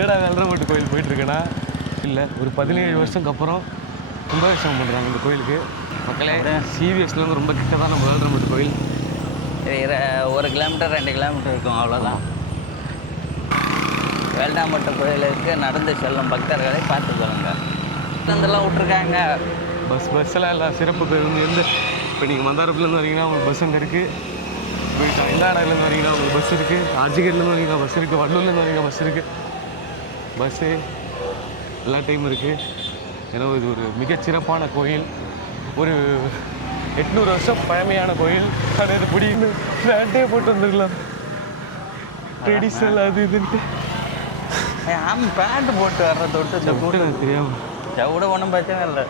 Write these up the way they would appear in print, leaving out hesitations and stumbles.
ஏடா வெள்ளரம்பட்டு கோயில் போயிட்டுருக்கேன்னா இல்லை ஒரு 17 வருஷத்துக்கு அப்புறம் கும்பாபிஷேகம் பண்ணுறாங்க இந்த கோயிலுக்கு. மக்களே சிவிஎஸ்லேருந்து ரொம்ப கிட்ட தான் நம்ம வெள்ளரம்பட்டு கோயில். 1 கிலோமீட்டர் 2 கிலோமீட்டர் இருக்கும், அவ்வளோதான். வேல்டாம்பட்டு கோயிலுக்கு நடந்து செல்லும் பக்தர்களை பார்த்துக்கோங்க. இதெல்லாம் விட்ருக்காங்க. பஸ்ஸெல்லாம் எல்லாம் சிறப்பு பேருந்து எந்த இப்போ நீங்கள் மந்தாரப்புலேருந்து வரீங்கன்னா உங்களுக்கு பஸ் அங்கே இருக்குது. இப்போ எல்லா இடத்துலேருந்து வரீங்கன்னா உங்களுக்கு பஸ் இருக்குது. ஆர்ஜிகேட்லேருந்து வரீங்கன்னா பஸ் இருக்குது. வள்ளூர்லேருந்து வரீங்கன்னா பஸ் இருக்குது. பஸ்ஸு எல்லா டைமும் இருக்குது. ஏன்னா இது ஒரு மிகச்சிறப்பான கோயில். ஒரு 800 வருஷம் பழமையான கோயில். அது பிடின்னு பேண்டே போட்டு வந்துருக்கலாம். ட்ரெடிஷ்னல் அது இதுன்ட்டு. ஆமாம், பேண்ட் போட்டு வர்றத விட்டு இந்த கூட தெரியாமல் கூட ஒன்றும் பிரச்சனை இல்லை.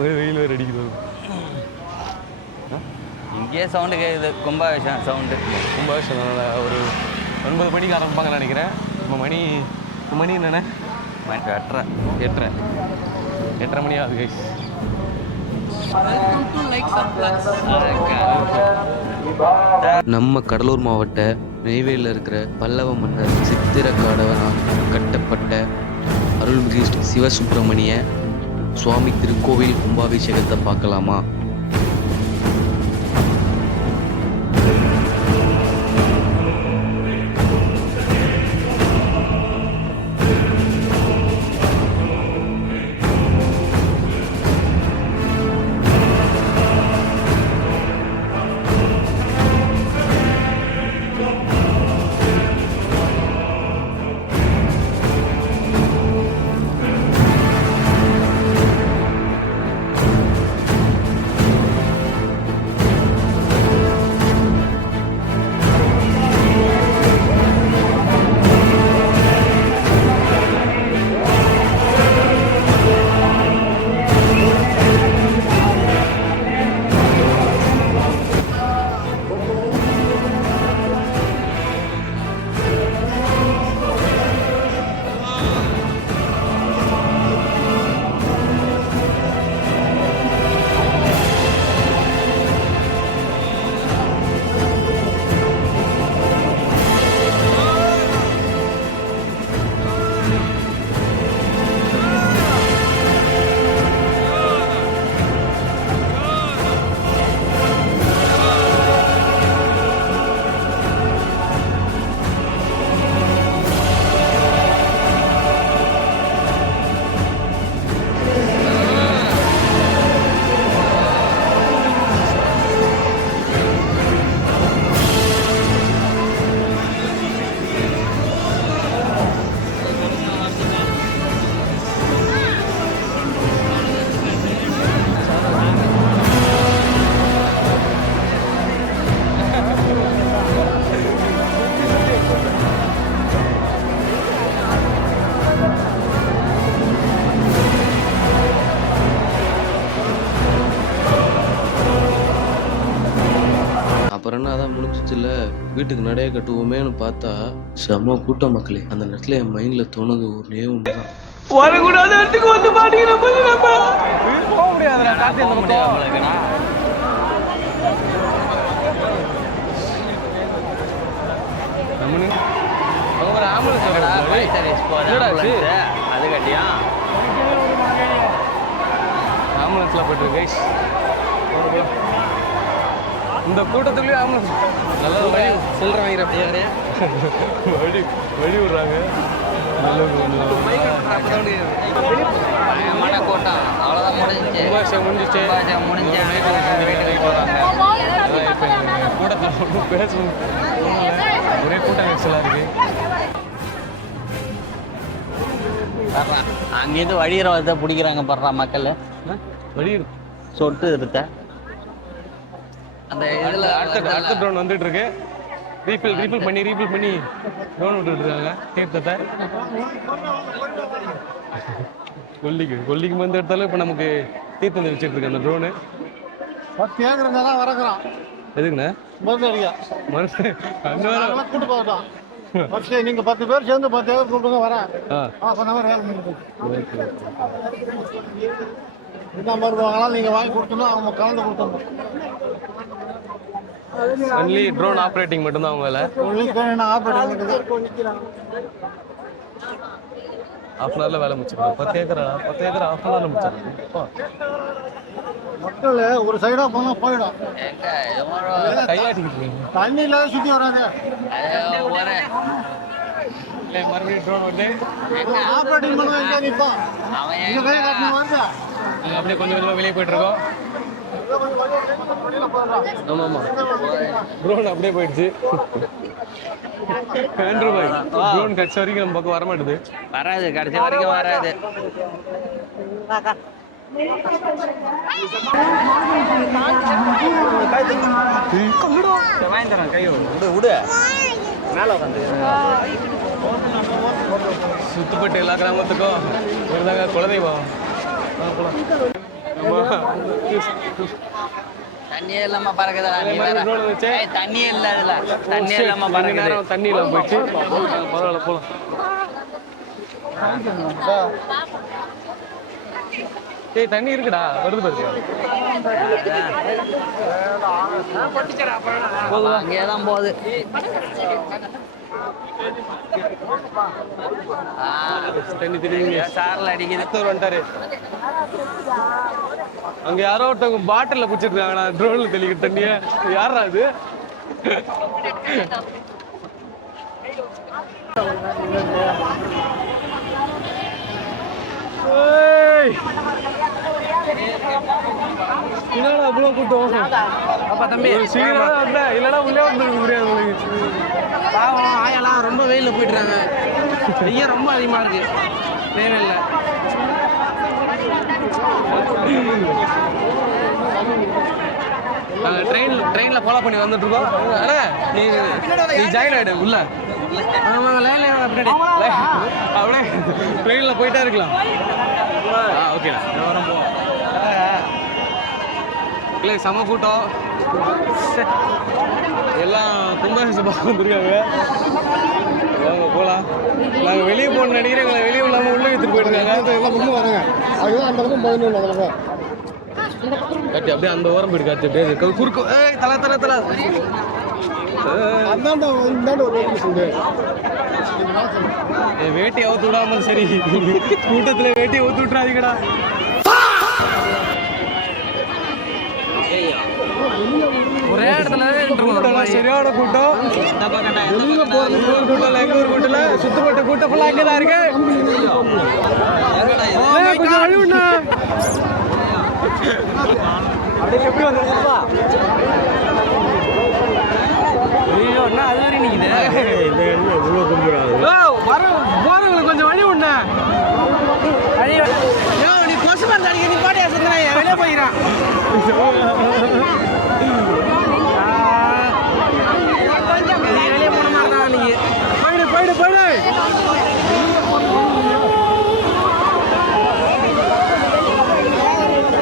ஒரு வெயில் வேறு அடிக்கிறது. இங்கேயே சவுண்டு கேட்குது, கும்பாபிஷேகம் சவுண்டு. கும்பாபிஷேகம் ஒரு 9 மணிக்கு ஆரம்பிப்பாங்கன்னு நினைக்கிறேன். இப்போ மணி என்னென்ன 8:30 மணி ஆகுது கைஸ். நம்ம கடலூர் மாவட்ட நெய்வேலியில் இருக்கிற பல்லவ மன்னர் சித்திரகாடவனால் கட்டப்பட்ட அருள்மிகு சிவசுப்பிரமணிய சுவாமி திருக்கோவில் கும்பாபிஷேகத்தை பார்க்கலாமா? அப்புறம் என்ன அதான் முடிஞ்சிச்சுல, வீட்டுக்கு நடைய கட்டுவோமேனு பார்த்தா செம்ம கூட்டம் மக்களே. அந்த நேரத்தில் என் மைண்டில் தோணுது ஒரே ஒன்று தான், வரக்கூடாத இடத்துக்கு வந்து மாட்டீங்கன்னா போக முடியாதுடா. காத்து அந்த பக்கம் அது கட்டியா ஆம்புலன்ஸ்ல போயிட்டு கைஸ். இந்த கூட்டத்துக்குள்ளேயே ஆம்புலன்ஸ் நல்லா வழி சில்லற வாங்கிற வழி விடுறாங்க. கூட்டம் அவ்வளோதான் முடிஞ்சிச்சு. கூட்டத்தில் பேசணும், ஒரே கூட்டம் நெரிசலாக இருக்கு. அங்கேருந்து வழியிறவத்தை பிடிக்கிறாங்க படுறா மக்கள். வழி சொட்டு இருக்க அந்த இதில் அடுத்த ட்ரோன் வந்துட்டு இருக்கு. ரீஃபில் பண்ணி ட்ரோன் விட்டுட்டு இருக்காங்க தீர்த்தத்தை. கொல்லிக்கு வந்து எடுத்தாலும் இப்போ நமக்கு தீர்த்தம் வச்சுட்டு இருக்கு அந்த ட்ரோனு. எதுக்குண்ணா மனுஷன் கூட்டு போகட்டும். நீங்க 10 பேர் சேர்ந்து 10 ஏக்கர் கூப்பிடுங்க வரேன். என்ன மருந்துவாங்கலாம் நீங்க வாங்கி கொடுத்தணும், அவங்க கலந்து கொடுத்தணும். ஒன்லி ட்ரோன் ஆப்ரேட்டிங் மட்டும்தான் அவங்க வேலை. ஆப்ரேட்டிங் ஹாஃப் அன் ஹவரில் வேலை முடிச்சிருக்கோம். 10 ஏக்கர் ஹாஃப் அன் ஹவரில் முடிச்சிருக்கோம். மக்கள் ஒரு சைடா போனா போயிடும். எங்க எவ்வளோ கையாட்டிக்கிட்டு தண்ணி இல்லாத சுத்தி வராங்க. ஒரு மறுபடியும் ட்ரோன் வந்து ஆப்ரேட்டிங் பண்ணுவோம் எங்க நிப்பா அவன் இங்க கை காட்டணும் வருது. அப்படியே கொஞ்சம் கொஞ்சமாக வெளியே போயிட்டு இருக்கோம். ஆமாம் ஆமாம் ட்ரோன் அப்படியே போயிடுச்சு. ஆண்ட்ரூ பாய் ட்ரோன் கட்சி வரைக்கும் நம்ம பக்கம் வர மாட்டேது. வராது, கடைசி வரைக்கும் வராது. வாங்கி தரேன் கையோ விடு மேலே வந்து சுத்தப்பட்டு எல்லா கிராமத்துக்கும் இருந்தாங்க குலதெய்வம். தண்ணியே இல்லாம பறக்குதா நீ வேற. தண்ணியே இல்ல இதுல, தண்ணியே இல்லாம பறக்குது. தண்ணி இல்லாம போயிடுச்சு. பரவாயில்ல போலாம். ஏய் தண்ணி இருக்குடா, வருது பாரு. அங்கேதான் போகுது. தண்ணி தெரியுங்க சாரில் அடிக்குது. வந்துட்டாரு. அங்க யாரோ ஒருத்தவங்க பாட்டில குடிச்சிட்டு இருக்காங்கடா, ட்ரோன்ல தெளிக்கிற தண்ணிய. யாரா அது? என்னடா அவ்வளோ கூட்டம்? அப்பா தம்பி இல்லைன்னா உள்ளே வந்துருக்க முடியாது உங்களுக்கு. பாவம் ஆயெல்லாம் ரொம்ப வெயிலில் போயிட்டுறாங்க. வெய்ய ரொம்ப அதிகமாக இருக்கு. தேவையில்லை. நாங்கள் ட்ரெயினில் ஃபாலோ பண்ணி வந்துட்டு இருக்கோம். நீ ஜாயின் ஆகிடு உள்ள. அப்படியே ட்ரெயினில் போயிட்டே இருக்கலாம். ஓகேடா வரோம் போவோம். இல்லை செம கூட்டம். எல்லாம் கும்பாபிஷேகம் பார்க்க வந்துருக்காங்க. வாங்க போகலாம். நாங்கள் வெளியே போகணும்னு நினைக்கிறேன். எங்களை வெளியே இல்லாமல் உள்ளே எடுத்துகிட்டு போயிட்டுருக்காங்க. எல்லாம் முன்னும் வராங்க. அதுதான் அந்த பக்கம் பதினொன்று அதில் காட்டி அப்படியே அந்த ஓரம் போயிட்டு காட்டி அப்படியே குறுக்கு. ஏய் தலை தலை தலை அந்தாண்ட இந்தாண்ட ஒரு வேட்டி சொல்லுங்க. வேட்டி அவுத்து விடாமல் சரி. கூட்டத்தில் வேட்டி அவுத்து விட்டுறாதீங்கடா. ஒரே இடத்துல சரியான கூட்டம். வெளியில போறதுக்கு ஒரு கூட்டம் இல்லை, எங்க ஒரு கூட்டம் இல்லை. சுத்தப்பட்ட கூட்டம் ஃபுல்லாக இங்கே தான் இருக்கு. கொஞ்சம் அழிவுண்ணா. அப்படியே எப்படி வந்துருப்பா? ஐயோ என்ன அது வரையும் நிற்குது. போறவங்களுக்கு கொஞ்சம் வழி உண்ணா. நீ கொசு மருந்து அடிக்க நீ பாட்டியா சொன்னா வெளியே போயிடான். வெளியே போன மாதிரி தான் நீங்க. போயிடு போயிடு போயிடு.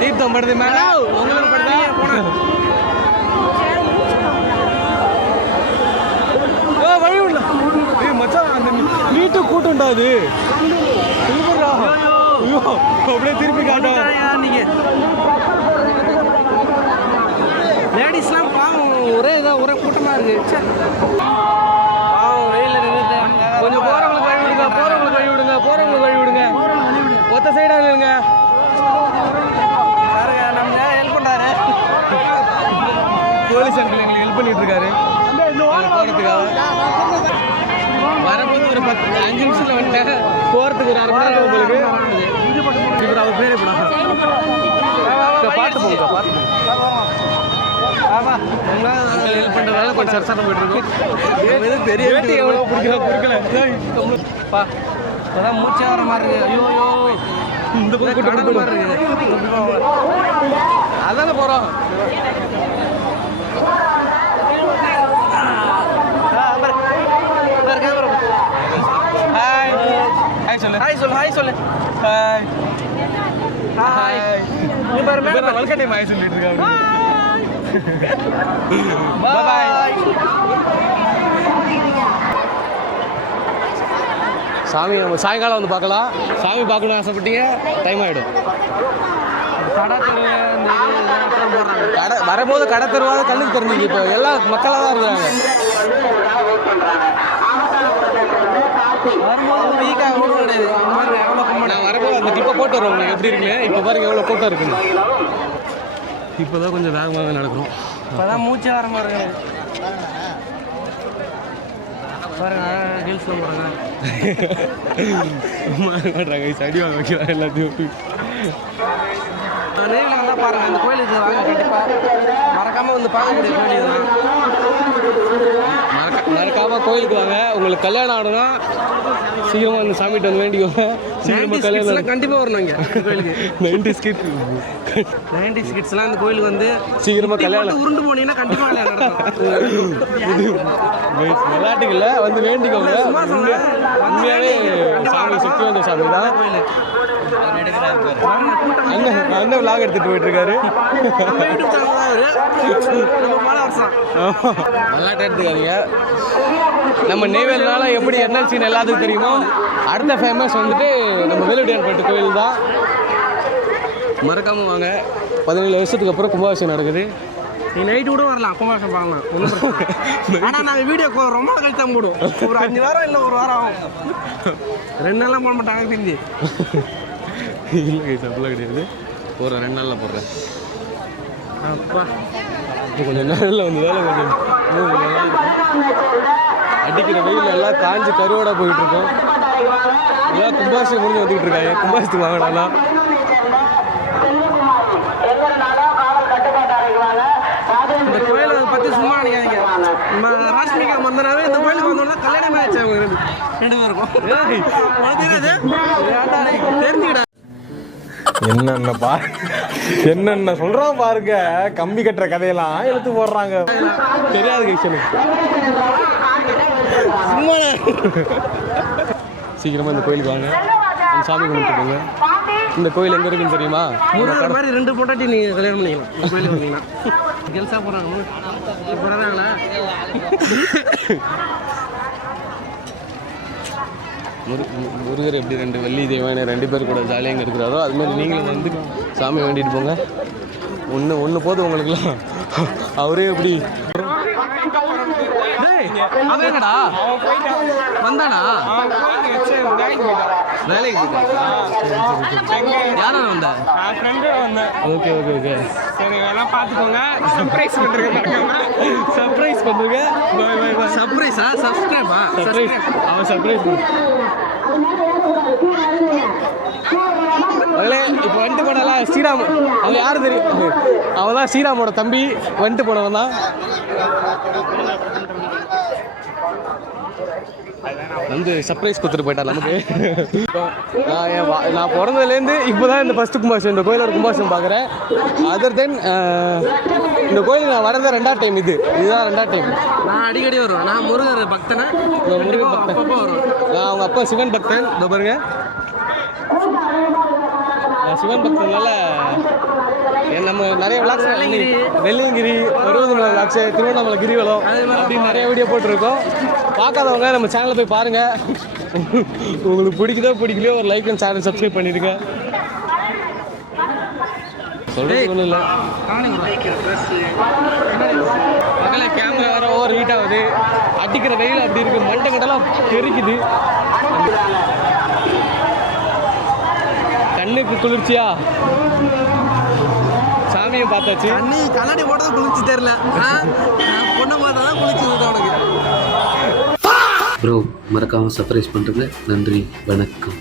தீர்த்தம் படுது மேடம். உங்களுக்கு படுதா போன வழி உள்ள. மச்சான் அந்த நீட்டு கூட்டம்டா அது. ஐயோ அப்படியே திருப்பி காட்டும். நீங்க லேடிஸ்லாம் பாவம் ஒரே கூட்டமாக இருக்கு. பாவம் வெயிலில் நின்றுட்டு கொஞ்சம் போறவங்களுக்கு வழி விடுங்க, போறவங்களுக்கு வழி விடுங்க, போறவங்களுக்கு வழி விடுங்க. ஒத்த சைடா இல்லைங்க. பாருங்க நம்ம ஹெல்ப் பண்ணுறாரு. போலீஸ் அங்கிள் எங்களுக்கு ஹெல்ப் பண்ணிட்டு இருக்காரு போறதுக்காக. வரும்போது ஒரு 5 நிமிஷத்துல வந்துட்டேன். போறதுக்கு ஒரு 1/2 மணி நேரம் உங்களுக்கு. இப்போ அவர் பேரே போனாங்க. பார்த்து போங்க பார்த்து. அங்கிள் ஹெல்ப் பண்ணுறதுனால கொஞ்சம் சரசரம் போயிட்டு இருக்கோம். பெரிய வேட்டி எவ்வளோ பிடிக்கல. இப்போதான் மூச்சே வர மாதிரி இருக்கு. ஐயோ ஐயோ இந்த பக்கம் கூட்டம் மாதிரி இருக்கு. அதானே போகிறோம். ஹாய் சொல்லு. ஹாய் சொல்லு. Hi hi. நீ பாரு மேடம் வல்கட்டை மாய் சொல்லிட்டு இருக்காங்க. பாய். சாமி நம்ம சாயங்காலம் வந்து பார்க்கலாம். சாமி பார்க்கணும்னு ஆசைப்பட்டீங்க, டைம் ஆகிடும். கடை வரும்போது கடை தருவாத கண்ணுக்கு தெரிஞ்சுங்க. இப்போ எல்லாம் மக்களாக தான் இருக்கிறாங்க. வரும்போது ஒரு வீக்காக கூட கிடையாது. அந்த மாதிரி எவ்வளோ நான் வரும்போது அந்த கிளிப்பை போட்டு வருவோம் உங்களுக்கு எப்படி இருக்குன்னு. இப்போ பாருங்க எவ்வளோ கூட்டம் இருக்குன்னு. இப்போ தான் கொஞ்சம் வேகமாக நடக்கிறோம். இப்போ தான் மூச்சே வர மாதிரி இருக்குது. பாருங்க ரீல்ஸில் போடுறாங்க மாட்டாங்க சடி வாங்க வைக்கிறாங்க எல்லாத்தையும். நேரில் வந்தால் பாருங்கள் இந்த கோயிலுக்கு வாங்க கண்டிப்பாக மறக்காமல் வந்து பார்க்கக்கூடிய கோயில் தான். மறக்காம கோயிலுக்கு வாங்க. உங்களுக்கு கல்யாணம் ஆகணும்னா சீக்கிரமாக அந்த சாமிகிட்ட வந்து வேண்டிக்கோங்க. சீக்கிரமாக கல்யாணம் கண்டிப்பாக வரணும் இங்கே கோயிலுக்கு. 90s கிட் 90s கிட்ஸ்லாம் இந்த கோயிலுக்கு வந்து சீக்கிரமாக கல்யாணம் உருண்டு போனீங்கன்னா கண்டிப்பாக கல்யாணம் நடக்கும். விளையாட்டுக்கு இல்லை வந்து வேண்டிக்கோங்க. உண்மையாகவே சாமி சக்தி வந்த சாமி தான். அண்ணன் விளாக் எடுத்துட்டு போயிட்டு இருக்காரு. விளாட்டு எடுத்துக்காதீங்க. நம்ம நெய்வேலினால எப்படி என்எல்சின்னு எல்லாத்துக்கும் தெரியுமோ அடுத்த ஃபேமஸ் வந்துட்டு நம்ம வேலுடையான்பட்டு கோயில் தான். மறக்காமல் வாங்க. 17 வருஷத்துக்கு அப்புறம் கும்பாபிஷேகம் நடக்குது. நீ நைட்டு கூட வரலாம் கும்பாபிஷேகம் பார்க்கலாம் ஒன்றும் பிரச்சனை. ஆனால் நாங்கள் வீடியோ ரொம்ப கழிச்சு தான் போடுவோம். ஒரு 5 வாரம் இல்லை 1 வாரம் ஆகும். 2 நாள்லாம் போட மாட்டாங்க தெரிஞ்சு. இல்லை கைஸ் அப்படிலாம் கிடையாது. ஒரு 2 நாளில் போடுறேன். அப்பா கொஞ்சம் நாளில் வந்து வேலை கொஞ்சம் அடிக்கிற வெயில் எல்லாம் காஞ்சி கருவாடாக போயிட்டுருக்கோம். எல்லாம் கும்பாபிஷேகம் முடிஞ்சு வந்துக்கிட்டு இருக்காங்க. கும்பாபிஷத்துக்கு வாங்கினாலாம் இந்த கோயிலை பற்றி சும்மா நினைக்காதீங்க. நம்ம ராஷ்மிகா மந்தனாவே இந்த கோயிலுக்கு வந்தோம்னா கல்யாணம் ஆயிடுச்சு அவங்க 2 பேருக்கும். தெரிஞ்சுக்கிடா என்னென்ன சொல்றான் பாருங்க. கம்பி கட்டுற கதையெல்லாம் எடுத்து போடுறாங்க. தெரியாது கைஸ். சும்மா சீக்கிரமாக இந்த கோயிலுக்கு வாங்க. அந்த சாமி கும்பிட்டு போங்க. இந்த கோயில் எங்கே இருக்குன்னு தெரியுமா? முருகர் மாதிரி 2 பொண்டாட்டி நீங்கள் கல்யாணம் பண்ணிக்கலாம் இந்த கோயிலுக்கு வந்தீங்கன்னா. கெல்ஸாக போகிறாங்க போகிறாங்களா? முருகர் எப்படி 2 வெள்ளி தெய்வான 2 பேர் கூட ஜாலியாக எங்கே இருக்கிறாரோ அது மாதிரி நீங்களும் வந்து சாமி வேண்டிட்டு போங்க. ஒன்று போதும் உங்களுக்குலாம். அவரே எப்படி அவங்கடா வந்தானா வேலைக்கு போயிட்டா? யாரா வந்த? ஓகே ஓகே ஓகே சரி எல்லாம் பார்த்துக்கோங்க. சர்ப்ரைஸ் பண்ணுறேன். சர்ப்ரைஸ் பண்ணுங்க. சர்ப்ரைஸா? சப்ஸ்கிரைபா? சர்ப்ரைஸ் அவன் சர்ப்ரைஸ் அவங்களே இப்போ வந்துட்டு போனாலாம் ஸ்ரீராம். அவன் யார் தெரியும்? அவன் தான் ஸ்ரீராமோட தம்பி. வந்துட்டு போனவன் தான். வந்து சர்ப்ரைஸ் கொடுத்துட்டு போயிட்டான் நமக்கு. நான் பிறந்ததுலேருந்து இப்போ தான் இந்த ஃபஸ்ட்டு கும்பாபிஷேகம் இந்த கோயிலோட கும்பாபிஷேகம் பார்க்குறேன். அதர் தென் இந்த கோயிலுக்கு நான் வரத 2வது டைம். இதுதான் 2வது டைம். நான் அடிக்கடி வருவேன். நான் முருகர் பக்தனை. முருகன் பக்தன். வருவேன். நான் அவங்க அப்பா சிவன் பக்தன். இதோ பாருங்க நான் சிவன் பக்தனால நம்ம நிறைய விளாக்ஸ் வெள்ளியங்கிரி 60 மலை விளாக்ஸ் திருவண்ணாமலை கிரிவலம் அப்படின்னு நிறைய வீடியோ போட்டிருக்கோம். பார்க்காதவங்க நம்ம சேனலில் போய் பாருங்கள். உங்களுக்கு பிடிக்குதோ பிடிக்கலையோ ஒரு லைக் அண்ட் சேனல் சப்ஸ்கிரைப் பண்ணிடுங்க. சொல்கிறது ஒன்றும் இல்லை. மகளே கேமரா வேறு ஓவர் ஹீட் ஆகுது. அடிக்கிற வெயில் அப்படி இருக்குது. மண்டை கட்டெல்லாம் தெரிக்குது. கண்ணுக்கு குளிர்ச்சியா சாமியை பார்த்தாச்சு. கண்ணாடி போட்டது குளிச்சு தெரியல. பொண்ணை பார்த்தா தான் குளிச்சு உனக்கு. ப்ரோ மறக்காமல் சர்ப்ரைஸ் பண்ணுறது. நன்றி, வணக்கம்.